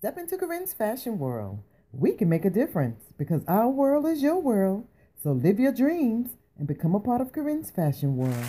Step into Corinne's fashion world. We can make a difference because our world is your world. So live your dreams and become a part of Corinne's fashion world.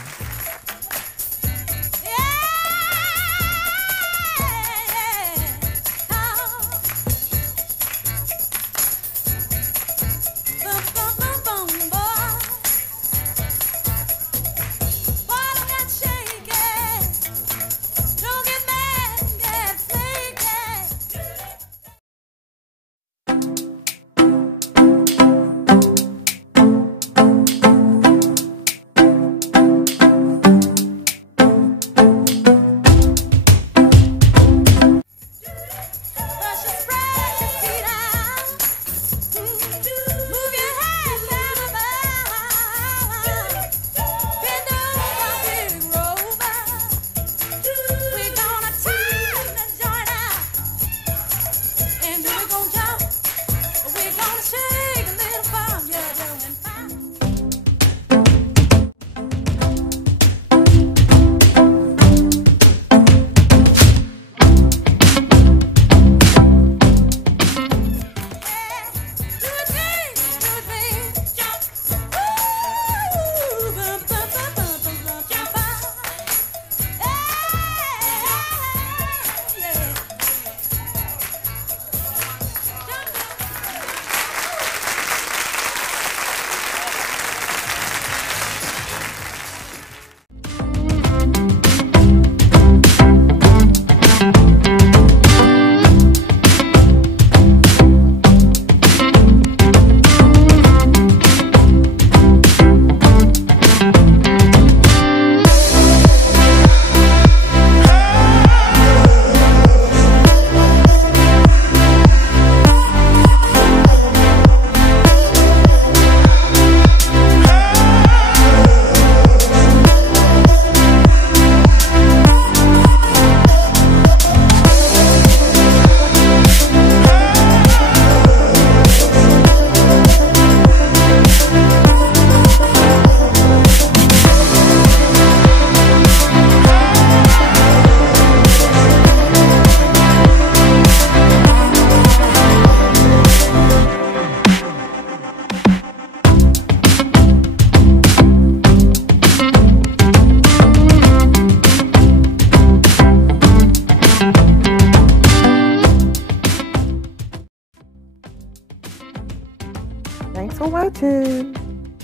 Thanks for watching.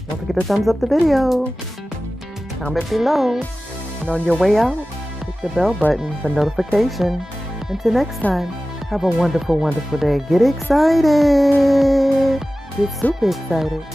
Don't forget to thumbs up the video. Comment below. And on your way out, hit the bell button for notification. Until next time, have a wonderful, wonderful day. Get excited. Get super excited.